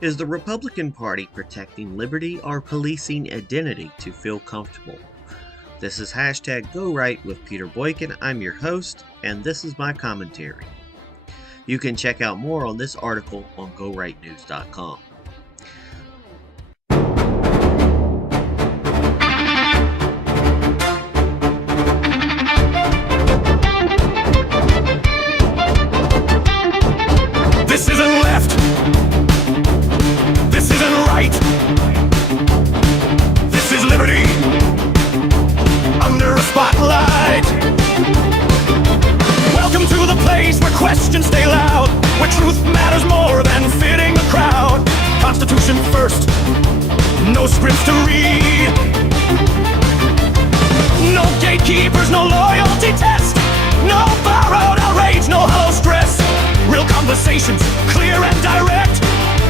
Is the Republican Party protecting liberty or policing identity to feel comfortable? This is hashtag Go Right with Peter Boykin. I'm your host, and this is my commentary. You can check out more on this article on GoRightNews.com. This isn't left. This isn't right. This is liberty under a spotlight. Welcome to the place where questions stay loud, where truth matters more than fitting the crowd. Constitution first, no scripts to read. No gatekeepers, no loyalty test. No borrowed outrage, no hollow stress. Real conversations, clear and direct.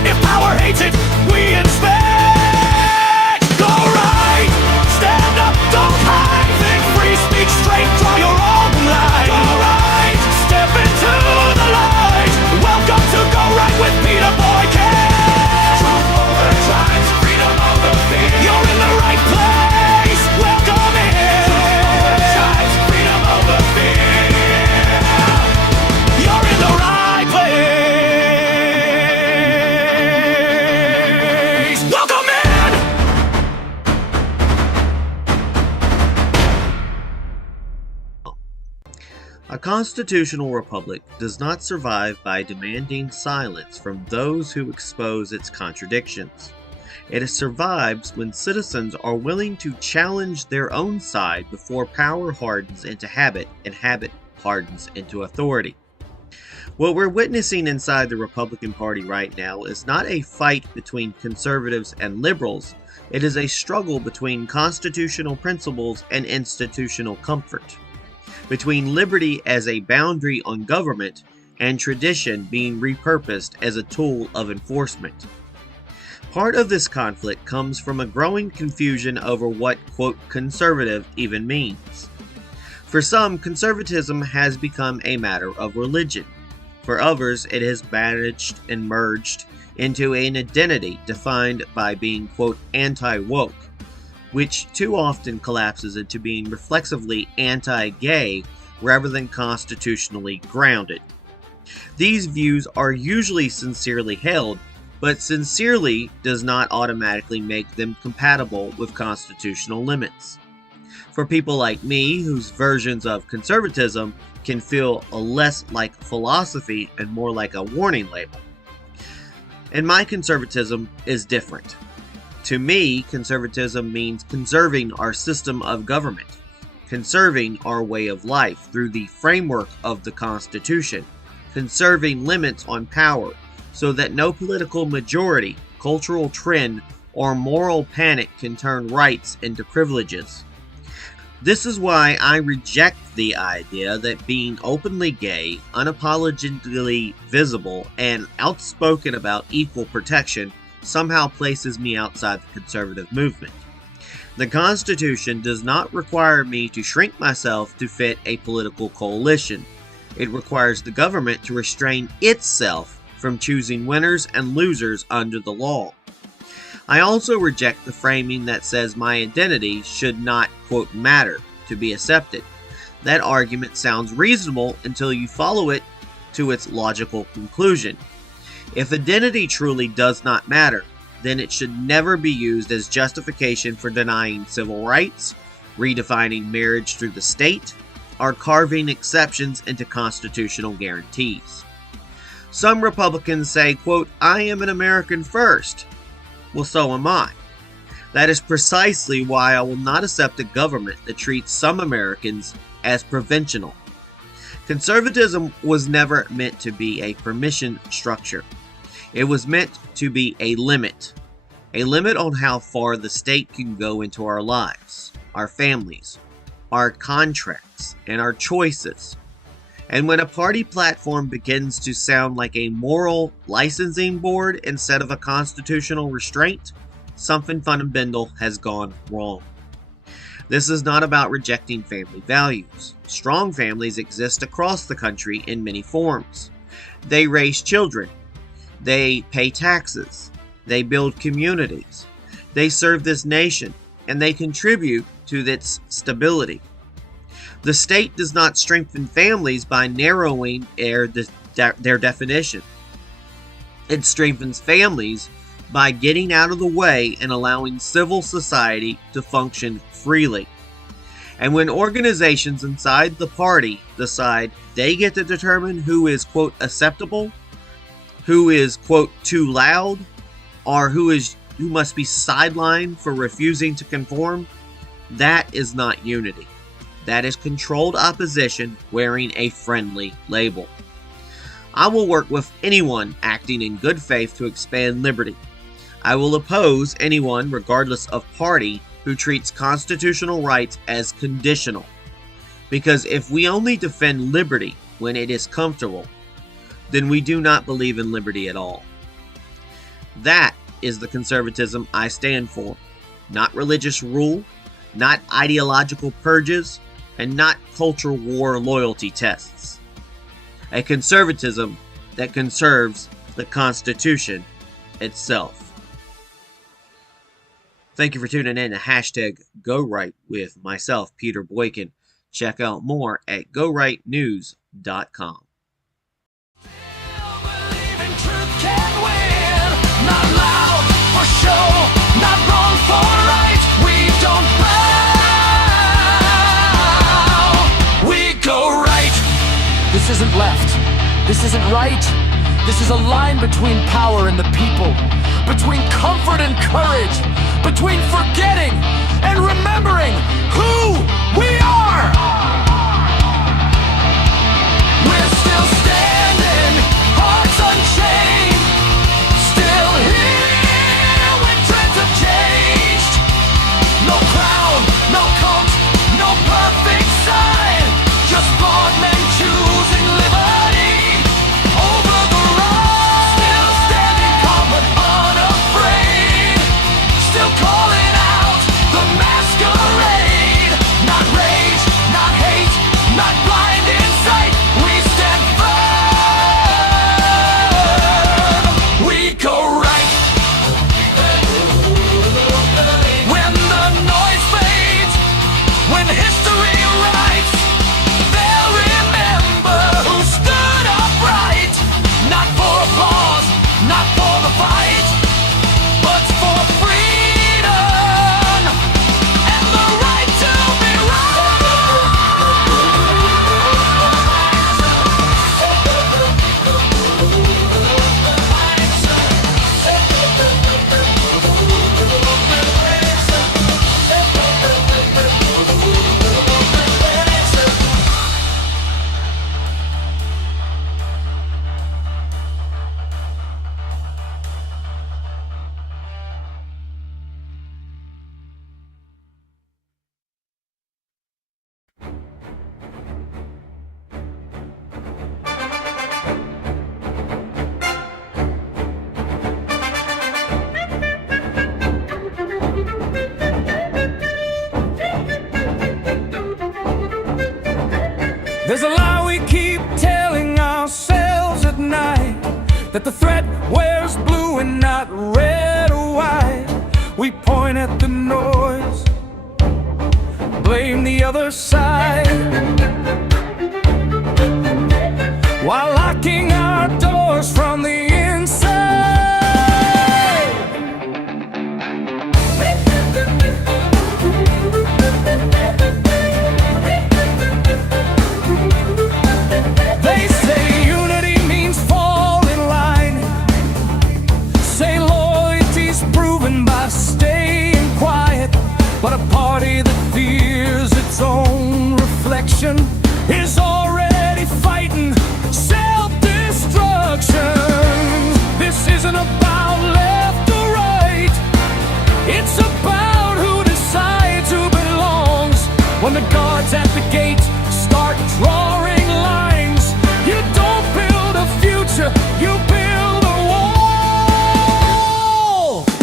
If power hates it, we inspect. Go right, stand up, don't hide. Think free, speak straight, draw your own line. Go right, step into the light. Welcome to Go Right with Peter Boykin. Truth over tribes, freedom over fear. You're in the right place, welcome in. Truth over tribes, freedom over fear. You're in the right place. Welcome in. A constitutional republic does not survive by demanding silence from those who expose its contradictions. It survives when citizens are willing to challenge their own side before power hardens into habit and habit hardens into authority. What we're witnessing inside the Republican Party right now is not a fight between conservatives and liberals. It is a struggle between constitutional principles and institutional comfort, between liberty as a boundary on government and tradition being repurposed as a tool of enforcement. Part of this conflict comes from a growing confusion over what, quote, conservative even means. For some, conservatism has become a matter of religion. For others, it has managed and merged into an identity defined by being, quote, anti-woke, which too often collapses into being reflexively anti-gay rather than constitutionally grounded. These views are usually sincerely held, but sincerely does not automatically make them compatible with constitutional limits. For people like me, whose versions of conservatism can feel less like philosophy and more like a warning label. And my conservatism is different. To me, conservatism means conserving our system of government, conserving our way of life through the framework of the Constitution, conserving limits on power so that no political majority, cultural trend, or moral panic can turn rights into privileges. This is why I reject the idea that being openly gay, unapologetically visible, and outspoken about equal protection somehow places me outside the conservative movement. The Constitution does not require me to shrink myself to fit a political coalition. It requires the government to restrain itself from choosing winners and losers under the law. I also reject the framing that says my identity should not, quote, matter to be accepted. That argument sounds reasonable until you follow it to its logical conclusion. If identity truly does not matter, then it should never be used as justification for denying civil rights, redefining marriage through the state, or carving exceptions into constitutional guarantees. Some Republicans say, quote, I am an American first. Well, so am I. That is precisely why I will not accept a government that treats some Americans as provincial. Conservatism was never meant to be a permission structure. It was meant to be a limit on how far the state can go into our lives, our families, our contracts, and our choices. And when a party platform begins to sound like a moral licensing board instead of a constitutional restraint, something fundamental has gone wrong. This is not about rejecting family values. Strong families exist across the country in many forms. They raise children. They pay taxes. They build communities. They serve this nation, and they contribute to its stability. The state does not strengthen families by narrowing their definition. It strengthens families by getting out of the way and allowing civil society to function freely. And when organizations inside the party decide they get to determine who is, quote, acceptable, who is, quote, too loud, or who must be sidelined for refusing to conform, that is not unity. That is controlled opposition wearing a friendly label. I will work with anyone acting in good faith to expand liberty. I will oppose anyone, regardless of party, who treats constitutional rights as conditional. Because if we only defend liberty when it is comfortable, then we do not believe in liberty at all. That is the conservatism I stand for. Not religious rule, not ideological purges, and not culture war loyalty tests. A conservatism that conserves the Constitution itself. Thank you for tuning in to #GoRight with myself, Peter Boykin. Check out more at gorightnews.com. This isn't left. This isn't right. This is a line between power and the people, between comfort and courage, between forgetting and remembering who we are. We're still standing, hearts unchained, still here when trends have changed. No crown, no cult, no perfect sign, just flawed men choosing liberty over the right. Still standing calm but unafraid, still calling out the masquerade. Not rage, not hate, not blind insight. We stand firm. We go right. When the noise fades, when history writes, they'll remember who stood upright. Not for applause, not for the fight, but for freedom and the right to be There's a lie we keep telling ourselves at night, that the threat wears blue and not red or white. We point at the noise, blame the other side, while locking our doors from the inside. They say unity means fall in line, say loyalty's proven by staying quiet, but a party that fears its own reflection is already fighting self-destruction. This isn't about left or right, it's about who decides who belongs. When the guards at the gate start drawing lines, you don't build a future, you build a wall.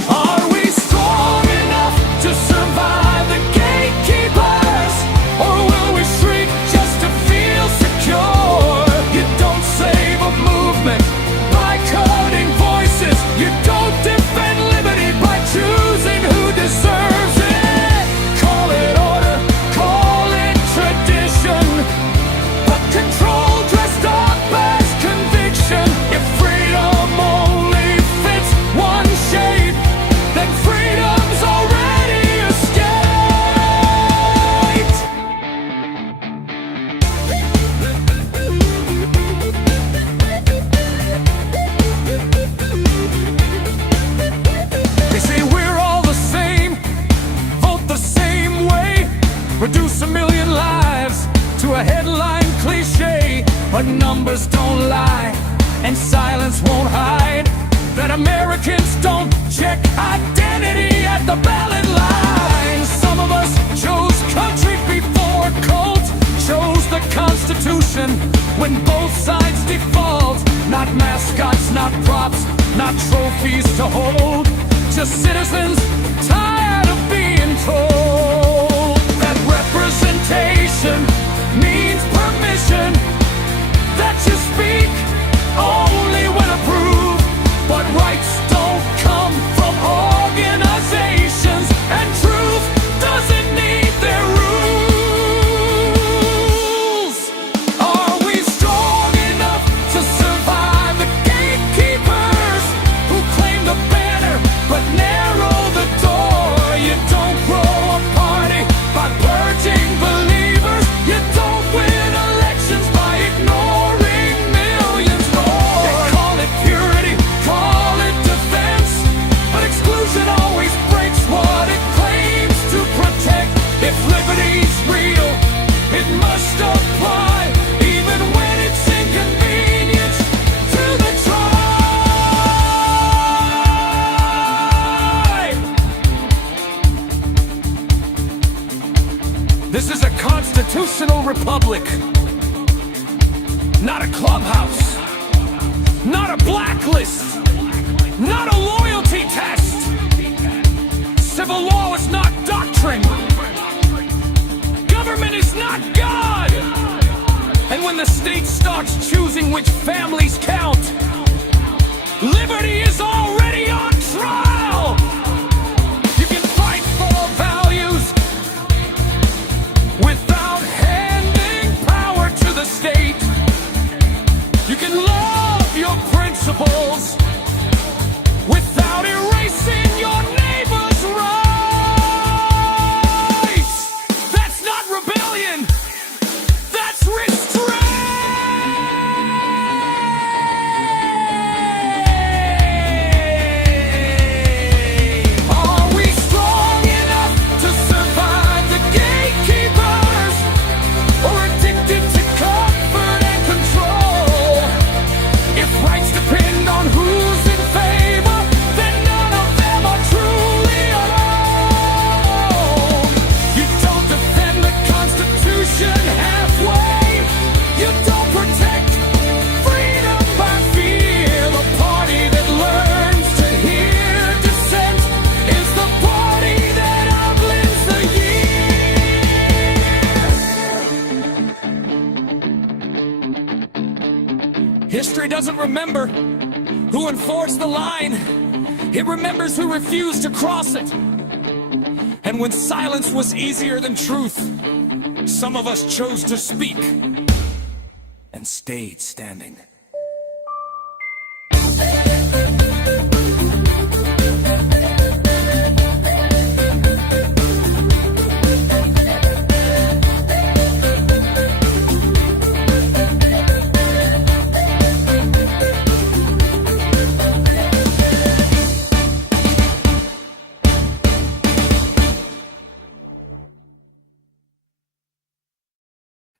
Are we strong enough to survive the gatekeepers, or will we shrink just to feel secure? You don't save a movement by cutting voices, you don't defend and silence won't hide that Americans don't check identity at the ballot line. Some of us chose country before cult, chose the Constitution when both sides default. Not mascots, not props, not trophies to hold, just citizens tired of being told that representation means permission, that you speak only when approved, but rights don't come from organizations, and truth doesn't need their rules. Are we strong enough to survive the gatekeepers who claim the banner but narrow the door? You don't grow a party by purging believers. You don't win elections by ignoring millions more. They call it purity, call it defense, but exclusion always breaks what it claims to protect. If liberty's real, it must apply, even when it's inconvenient to the tribe. This is a constitutional republic, not a clubhouse, not a blacklist, not a loyalty test. Civil law is not doctrine. Government is not God. And when the state starts choosing which families count, liberty is already on trial. You can fight for values without handing power to the state. You can love your principles without erasing your neighbor's rights. That's not rebellion, that's restraint. Are we strong enough to survive the gatekeepers, or addicted to comfort and control? If rights depend on who's in favor, then none of them are truly alone. You don't defend the Constitution halfway. You don't protect freedom by fear. The party that learns to hear dissent is the party that outlives the year. History doesn't remember who enforced the line. It remembers who refused to cross it. And when silence was easier than truth, some of us chose to speak and stayed standing.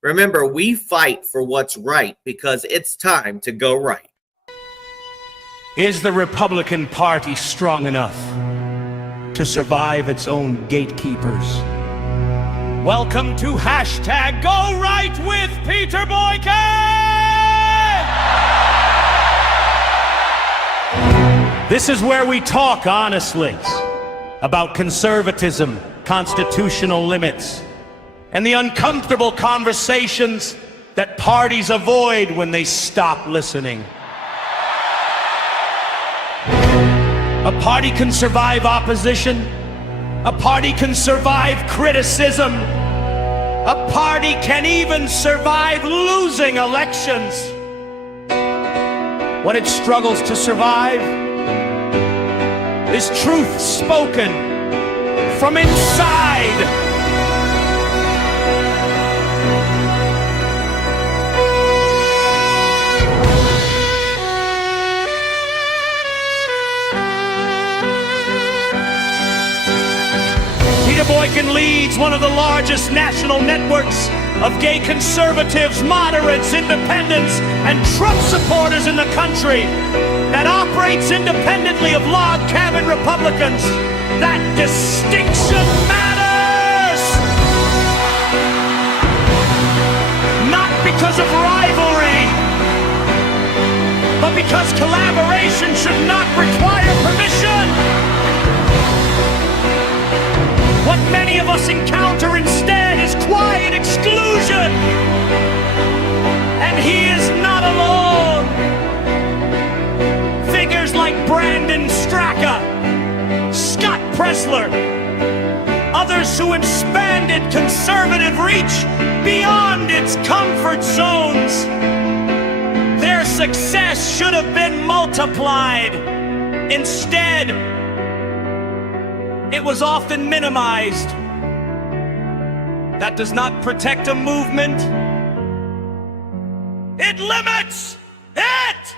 Remember, we fight for what's right because it's time to go right. Is the Republican Party strong enough to survive its own gatekeepers? Welcome to hashtag Go Right with Peter Boykin! This is where we talk honestly about conservatism, constitutional limits, and the uncomfortable conversations that parties avoid when they stop listening. A party can survive opposition. A party can survive criticism. A party can even survive losing elections. What it struggles to survive is truth spoken from inside. Peter Boykin leads one of the largest national networks of gay conservatives, moderates, independents, and Trump supporters in the country that operates independently of log cabin Republicans. That distinction matters! Not because of rivalry, but because collaboration should not require permission. What many of us encounter instead is quiet exclusion. And he is not alone. Figures like Brandon Straka, Scott Pressler, others who expanded conservative reach beyond its comfort zones. Their success should have been multiplied. Instead, it was often minimized. That does not protect a movement. It limits it!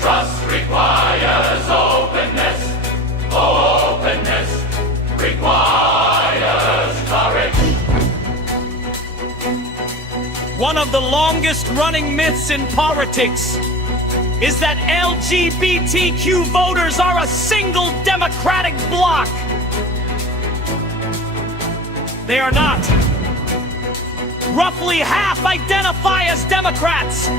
Trust requires openness. Openness requires courage. One of the longest running myths in politics is that LGBTQ voters are a single democratic bloc. They are not. Roughly half identify as Democrats.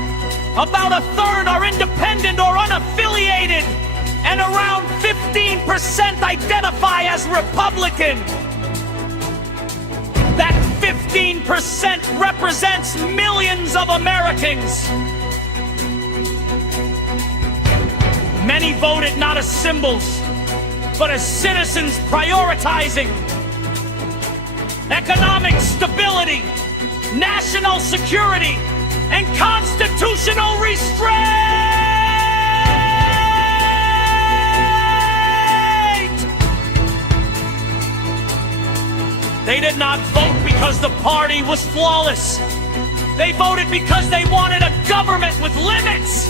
About a third are independent or unaffiliated, and around 15% identify as Republican. That 15% represents millions of Americans. Many voted not as symbols, but as citizens prioritizing economic stability, national security, and constitutional restraint! They did not vote because the party was flawless. They voted because they wanted a government with limits.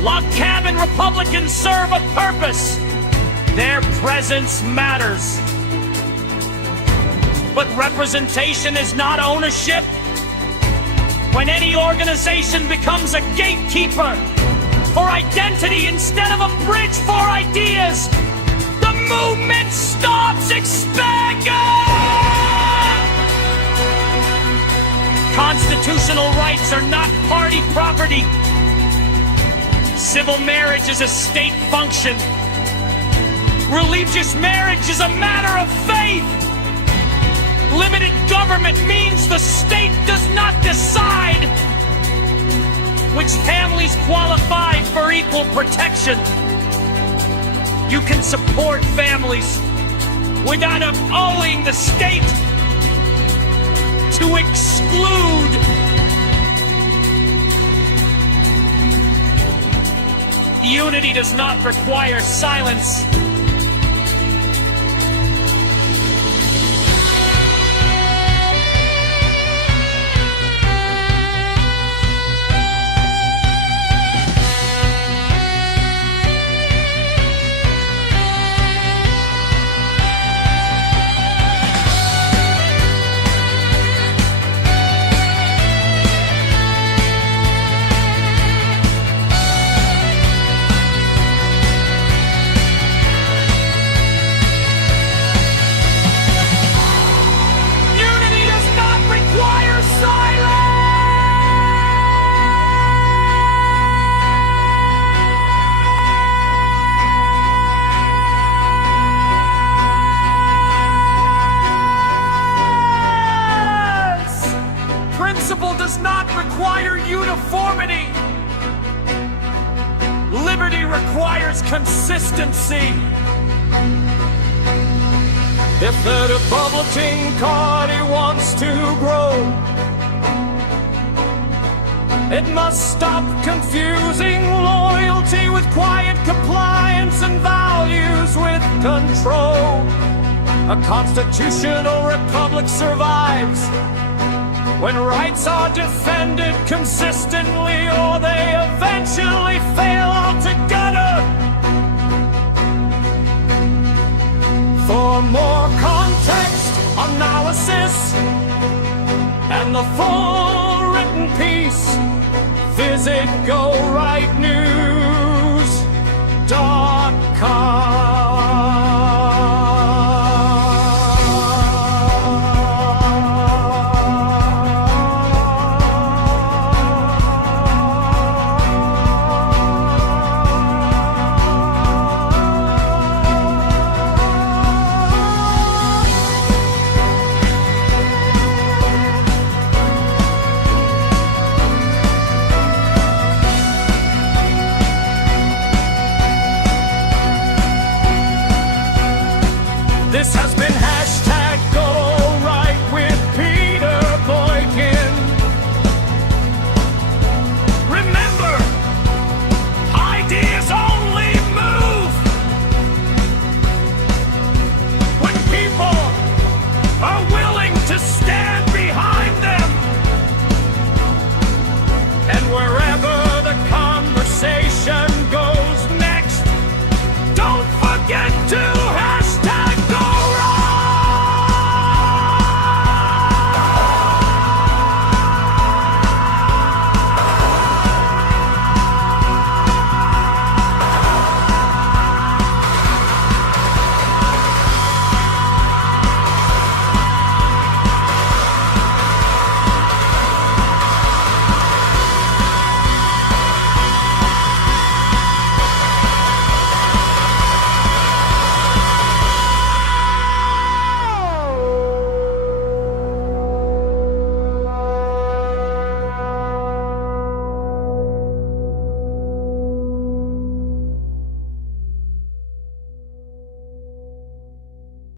Log cabin Republicans serve a purpose. Their presence matters. But representation is not ownership. When any organization becomes a gatekeeper for identity instead of a bridge for ideas, the movement stops expanding! Constitutional rights are not party property. Civil marriage is a state function. Religious marriage is a matter of faith. Limited government means the state does not decide which families qualify for equal protection. You can support families without owing the state to exclude. Unity does not require silence. Does not require uniformity. Liberty requires consistency. If the Republican Party wants to grow, It must stop confusing loyalty with quiet compliance and values with control. A constitutional republic survives when rights are defended consistently, or they eventually fail altogether. For more context, analysis, and the full written piece, visit GoRightNews.com.